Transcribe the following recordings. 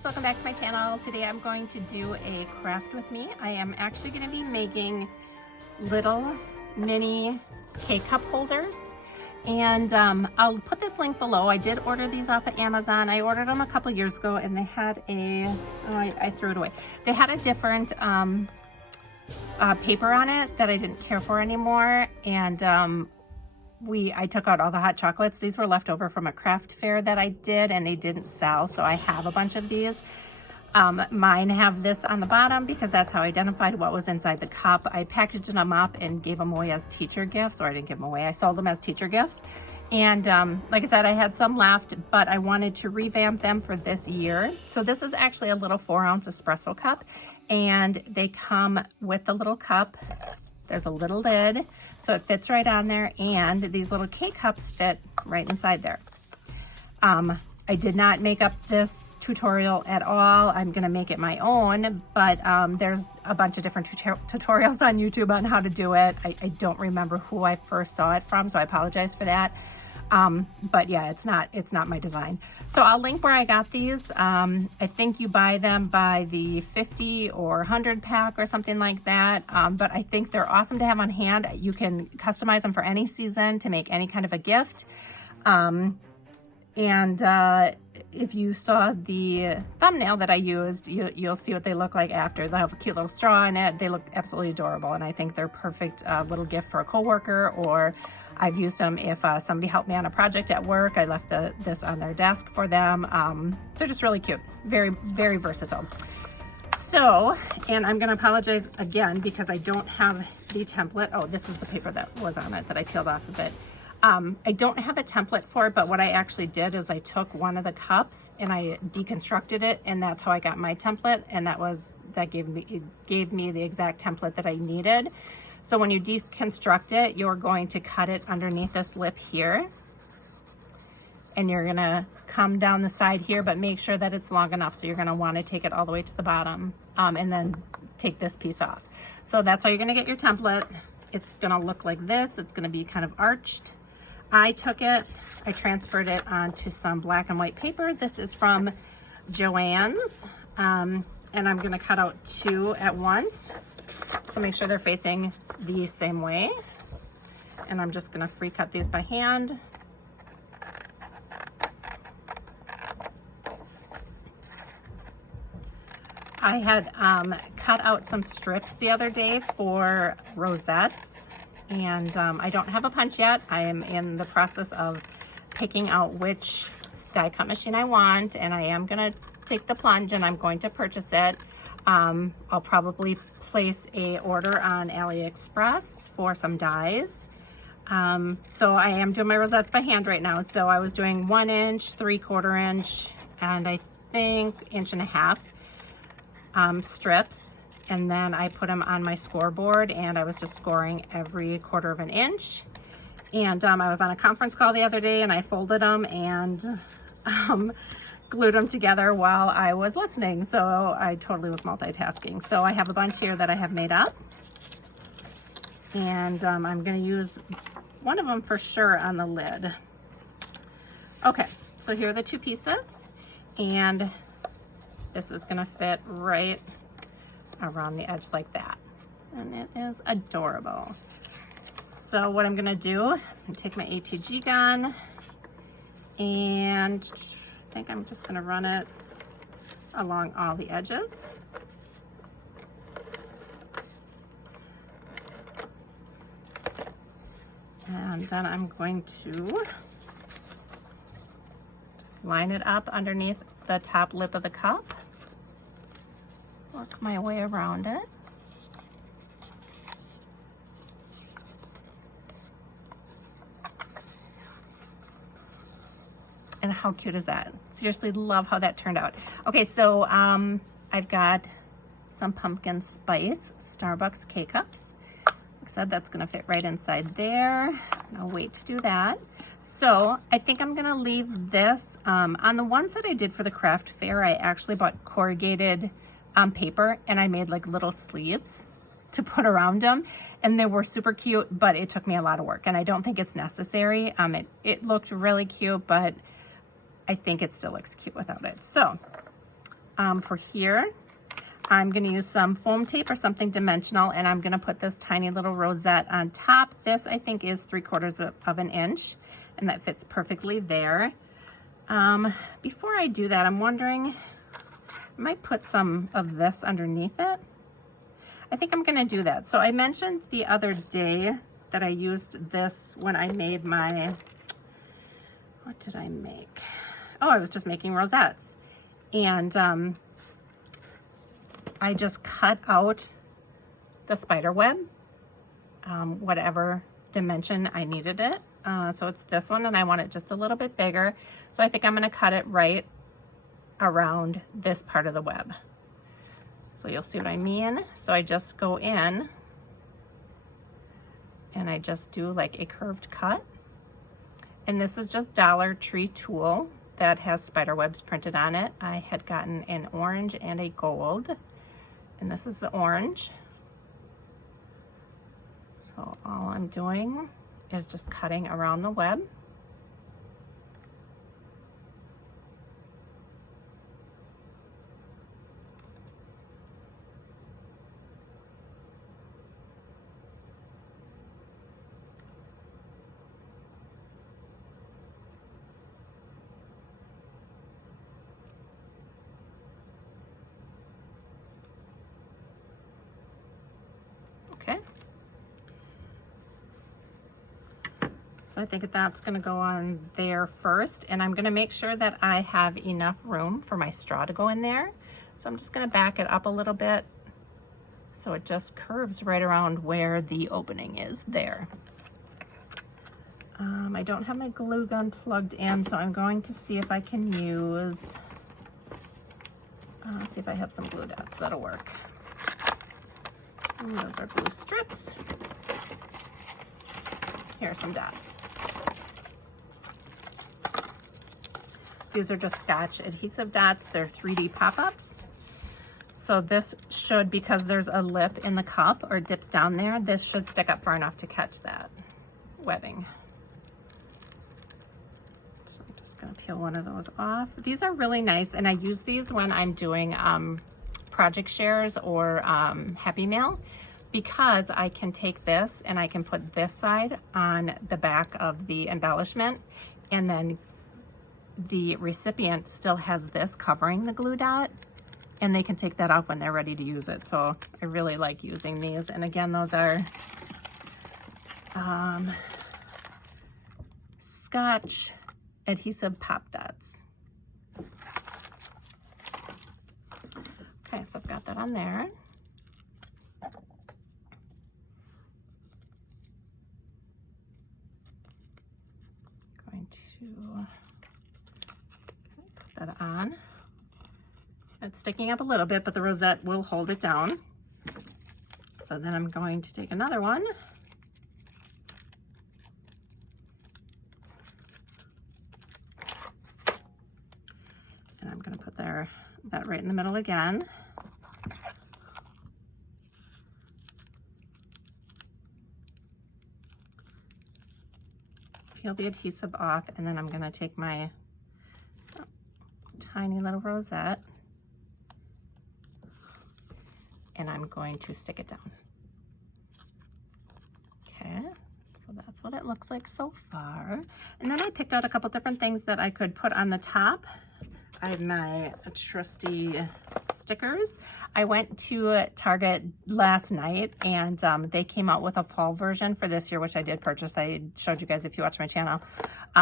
guys, welcome back to my channel. Today I'm going to do a craft with me. I am actually going to be making little mini K-cup holders, and I'll put this link below. I did order these off of Amazon. I ordered them a couple years ago and they had I threw it away. They had a different paper on it that I didn't care for anymore, and I took out all the hot chocolates. These were left over from a craft fair that I did and they didn't sell, so I have a bunch of these. Mine have this on the bottom because that's how I identified what was inside the cup. I packaged them up and gave them away as teacher gifts, or I didn't give them away, I sold them as teacher gifts. And like I said, I had some left, but I wanted to revamp them for this year. So this is actually a little 4-ounce espresso cup, and they come with the little cup. There's a little lid, so it fits right on there, and these little K-cups fit right inside there. I did not make up this tutorial at all. I'm gonna make it my own, but there's a bunch of different tutorials on YouTube on how to do it. I don't remember who I first saw it from, so I apologize for that. But yeah, it's not my design. So I'll link where I got these. I think you buy them by the 50 or 100 pack or something like that. But I think they're awesome to have on hand. You can customize them for any season to make any kind of a gift. If you saw the thumbnail that I used, you'll see what they look like after. They'll have a cute little straw in it. They look absolutely adorable, and I think they're perfect little gift for a coworker, or I've used them if somebody helped me on a project at work. I left this on their desk for them. They're just really cute, very, very versatile. So, and I'm gonna apologize again because I don't have the template. Oh, this is the paper that was on it that I peeled off of it. I don't have a template for it, but what I actually did is I took one of the cups and I deconstructed it, and that's how I got my template, and that gave me the exact template that I needed. So when you deconstruct it, you're going to cut it underneath this lip here, and you're gonna come down the side here, but make sure that it's long enough. So you're gonna wanna take it all the way to the bottom, and then take this piece off. So that's how you're gonna get your template. It's gonna look like this. It's gonna be kind of arched. I took it, I transferred it onto some black and white paper. This is from Joann's, and I'm gonna cut out 2 at once. So make sure they're facing the same way. And I'm just gonna free cut these by hand. I had cut out some strips the other day for rosettes, and I don't have a punch yet. I am in the process of picking out which die cut machine I want, and I am gonna take the plunge and I'm going to purchase it. I'll probably place a order on AliExpress for some dies. So I am doing my rosettes by hand right now. So I was doing 1 inch, 3/4 inch, and I think 1.5 inch strips. And then I put them on my scoreboard, and I was just scoring every 1/4 inch. And I was on a conference call the other day, and I folded them and glued them together while I was listening. So I totally was multitasking. So I have a bunch here that I have made up, and I'm gonna use one of them for sure on the lid. Okay, so here are the 2 pieces, and this is gonna fit right around the edge like that, and it is adorable. So what I'm gonna do, I'm take my ATG gun, and I think I'm just gonna run it along all the edges. And then I'm going to just line it up underneath the top lip of the cup. Work my way around it. And how cute is that? Seriously, love how that turned out. Okay, so I've got some pumpkin spice Starbucks K-cups. Like I said, that's gonna fit right inside there. And I'll wait to do that. So I think I'm gonna leave this. On the ones that I did for the craft fair, I actually bought corrugated paper, and I made like little sleeves to put around them, and they were super cute, but it took me a lot of work, and I don't think it's necessary. It looked really cute, but I think it still looks cute without it. So For here, I'm going to use some foam tape or something dimensional, and I'm going to put this tiny little rosette on top. This, I think, is 3/4 of an inch, and that fits perfectly there. Before I do that, I'm wondering, I might put some of this underneath it. I think I'm going to do that. So I mentioned the other day that I used this when I made my, what did I make? Oh, I was just making rosettes. And I just cut out the spider web, whatever dimension I needed it. So it's this one, and I want it just a little bit bigger. So I think I'm going to cut it right around this part of the web. So you'll see what I mean. So I just go in and I just do like a curved cut. And this is just Dollar Tree tulle that has spider webs printed on it. I had gotten an orange and a gold, and this is the orange. So all I'm doing is just cutting around the web. Okay. So I think that's going to go on there first, and I'm going to make sure that I have enough room for my straw to go in there. So I'm just going to back it up a little bit so it just curves right around where the opening is there. I don't have my glue gun plugged in, so I'm going to see if I can use, see if I have some glue dots that'll work. And those are glue strips. Here are some dots. These are just Scotch adhesive dots. They're 3D pop-ups. So this should, because there's a lip in the cup or dips down there, this should stick up far enough to catch that webbing. So I'm just gonna peel one of those off. These are really nice, and I use these when I'm doing project shares or Happy Mail, because I can take this and I can put this side on the back of the embellishment, and then the recipient still has this covering the glue dot, and they can take that off when they're ready to use it. So I really like using these. And again, those are Scotch adhesive pop dots. Okay, so I've got that on there. Going to put that on. It's sticking up a little bit, but the rosette will hold it down. So then I'm going to take another one. And I'm going to put that right in the middle again. Peel the adhesive off, and then I'm going to take my tiny little rosette and I'm going to stick it down. Okay, so that's what it looks like so far. And then I picked out a couple different things that I could put on the top. I have my trusty stickers. I went to Target last night, and they came out with a fall version for this year, which I did purchase. I showed you guys if you watch my channel.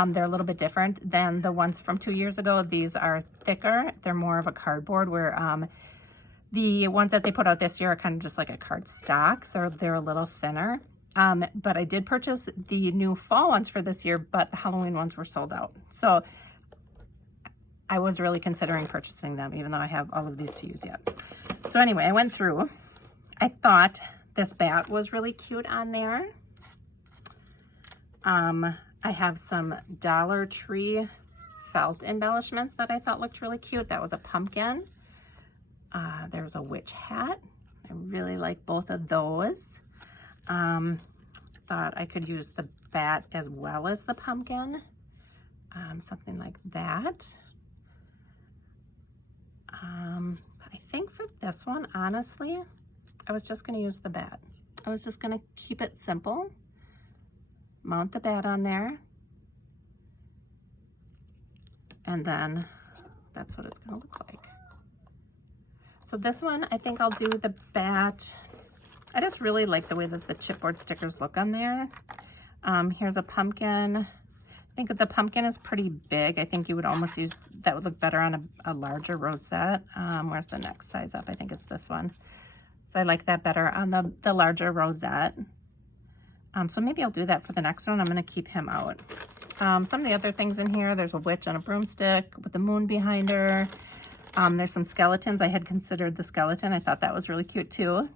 They're a little bit different than the ones from 2 years ago. These are thicker. They're more of a cardboard, where the ones that they put out this year are kind of just like a card stock, so they're a little thinner. But I did purchase the new fall ones for this year, but the Halloween ones were sold out. So I was really considering purchasing them, even though I have all of these to use yet. So anyway, I went through. I thought this bat was really cute on there. I have some Dollar Tree felt embellishments that I thought looked really cute. That was a pumpkin. There's a witch hat. I really like both of those. Thought I could use the bat as well as the pumpkin. Something like that. I think for this one, honestly, I was just gonna use the bat. I was just gonna keep it simple. Mount the bat on there. And then that's what it's gonna look like. So this one, I think I'll do the bat. I just really like the way that the chipboard stickers look on there. Here's a pumpkin. I think the pumpkin is pretty big. I think you would almost use, that would look better on a larger rosette. Where's the next size up? I think it's this one. So I like that better on the larger rosette. So maybe I'll do that for the next one. I'm gonna keep him out. Some of the other things in here, there's a witch on a broomstick with the moon behind her. There's some skeletons. I had considered the skeleton. I thought that was really cute too.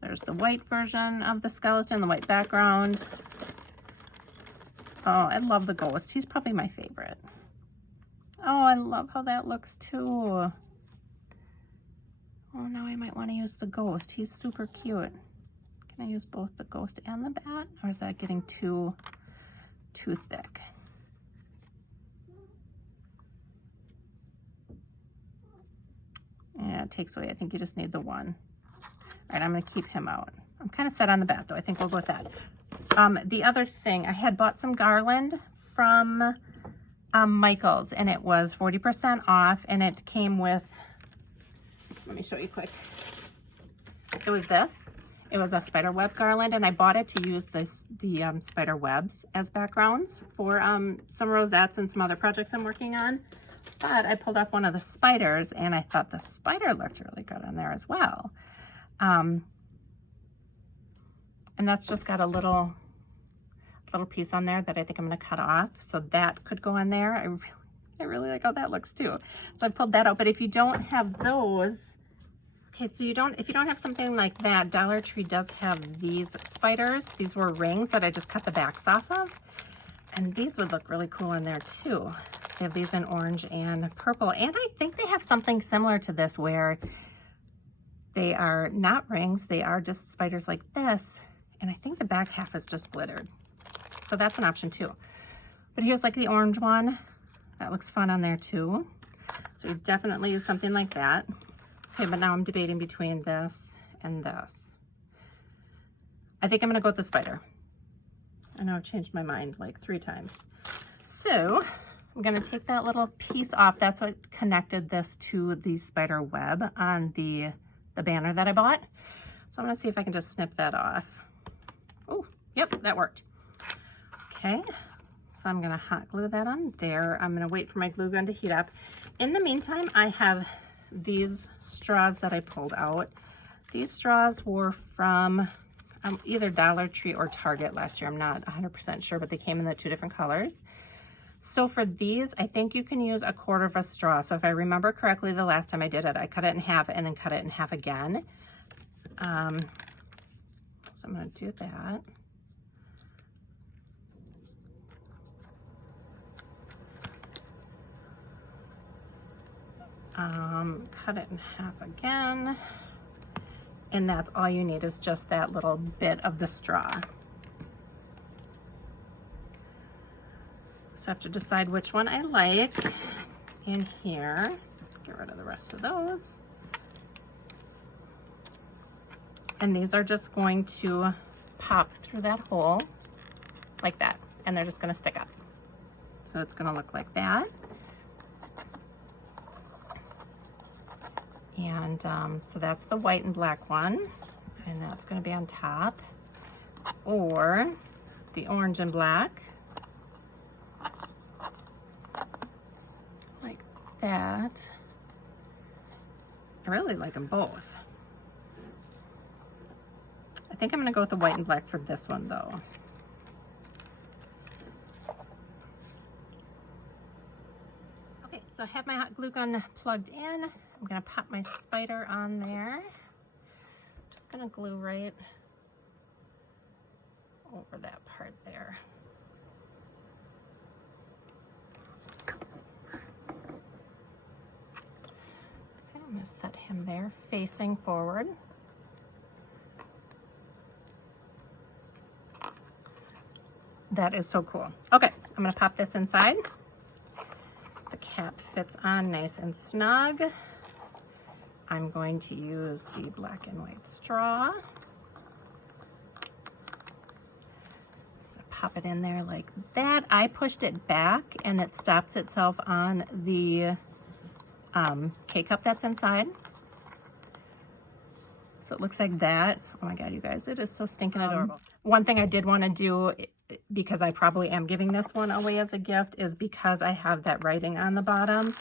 There's the white version of the skeleton, the white background. Oh, I love the ghost. He's probably my favorite. Oh, I love how that looks too. Oh, now I might want to use the ghost. He's super cute. Can I use both the ghost and the bat? Or is that getting too thick? Yeah, it takes away. I think you just need the one. All right, I'm going to keep him out. I'm kind of set on the bat, though. I think we'll go with that. The other thing, I had bought some garland from Michael's, and it was 40% off, and it came with, let me show you quick. It was this. It was a spider web garland, and I bought it to use the spider webs as backgrounds for some rosettes and some other projects I'm working on. But I pulled off one of the spiders, and I thought the spider looked really good on there as well. And that's just got a little piece on there that I think I'm going to cut off, so that could go on there. I really like how that looks too. So I pulled that out. But if you don't have those, okay, so if you don't have something like that, Dollar Tree does have these spiders. These were rings that I just cut the backs off of, and these would look really cool in there too. They have these in orange and purple, and I think they have something similar to this where they are not rings, they are just spiders like this, and I think the back half is just glittered. So that's an option too. But here's like the orange one. That looks fun on there too. So you definitely use something like that. Okay, but now I'm debating between this and this. I think I'm gonna go with the spider. I know I've changed my mind like 3 times. So I'm gonna take that little piece off. That's what connected this to the spider web on the banner that I bought. So I'm gonna see if I can just snip that off. Oh, yep, that worked. Okay, so I'm gonna hot glue that on there. I'm gonna wait for my glue gun to heat up. In the meantime, I have these straws that I pulled out. These straws were from either Dollar Tree or Target last year. I'm not 100% sure, but they came in the 2 different colors. So for these, I think you can use 1/4 of a straw. So if I remember correctly, the last time I did it, I cut it in half and then cut it in half again. So I'm gonna do that. Cut it in half again, and that's all you need is just that little bit of the straw. So I have to decide which one I like in here. Get rid of the rest of those. And these are just going to pop through that hole like that, and they're just going to stick up. So it's going to look like that. And so that's the white and black one, and that's going to be on top, or the orange and black, like that. I really like them both. I think I'm going to go with the white and black for this one though. Okay, so I have my hot glue gun plugged in. I'm gonna pop my spider on there. Just gonna glue right over that part there. Okay, I'm gonna set him there facing forward. That is so cool. Okay, I'm gonna pop this inside. The cap fits on nice and snug. I'm going to use the black and white straw. Pop it in there like that. I pushed it back and it stops itself on the K-cup that's inside. So it looks like that. Oh my God, you guys, it is so stinking adorable. One thing I did want to do, because I probably am giving this one away as a gift, is because I have that writing on the bottom.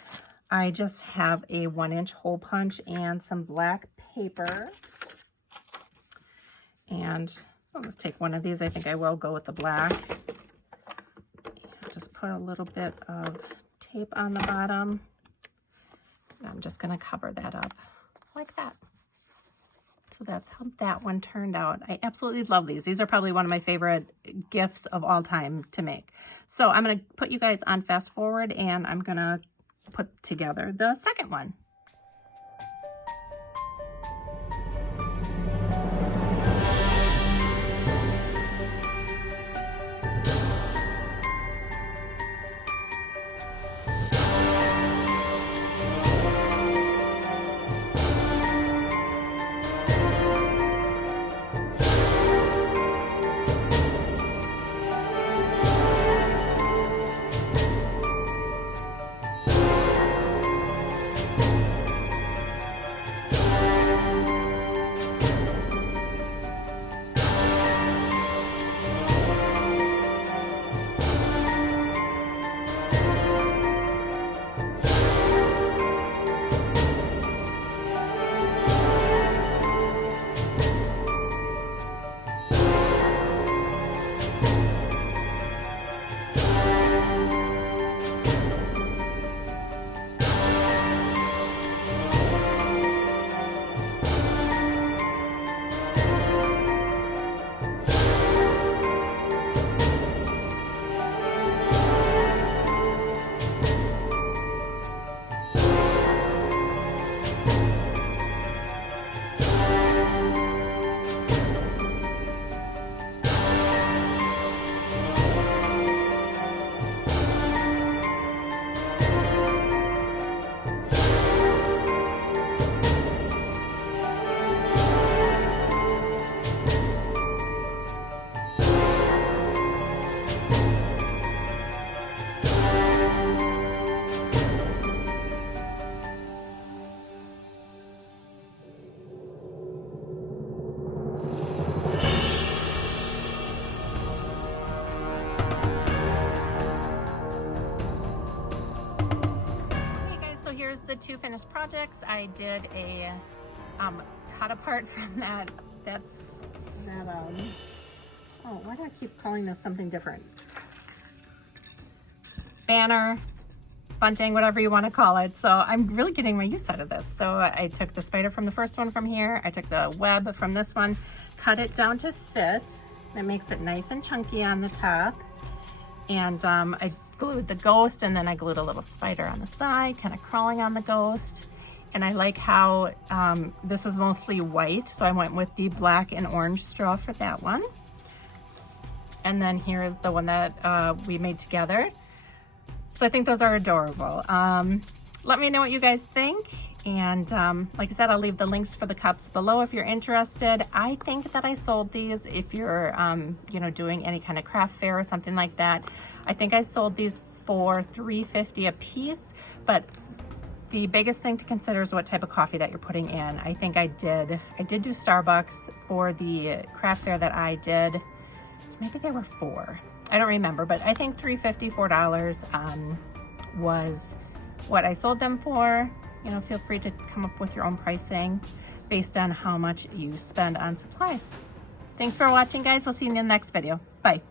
I just have a 1-inch hole punch and some black paper. And so I'll just take one of these. I think I will go with the black. And just put a little bit of tape on the bottom. And I'm just going to cover that up like that. So that's how that one turned out. I absolutely love these. These are probably one of my favorite gifts of all time to make. So I'm going to put you guys on fast forward and I'm going to put together the second one. The two finished projects. I did a cut apart from that oh, why do I keep calling this something different? Banner, bunting, whatever you want to call it. So I'm really getting my use out of this. So I took the spider from the first one from here. I took the web from this one, cut it down to fit. That makes it nice and chunky on the top. And I glued the ghost, and then I glued a little spider on the side, kind of crawling on the ghost. And I like how this is mostly white, so I went with the black and orange straw for that one. And then here is the one that we made together. So I think those are adorable. Let me know what you guys think. And like I said, I'll leave the links for the cups below if you're interested. I think that I sold these if you're you know, doing any kind of craft fair or something like that. I think I sold these for $3.50 a piece, but the biggest thing to consider is what type of coffee that you're putting in. I think I did do Starbucks for the craft fair that I did. So maybe they were $4. I don't remember, but I think $3.50, $4 was what I sold them for. You know, feel free to come up with your own pricing based on how much you spend on supplies. Thanks for watching, guys. We'll see you in the next video. Bye.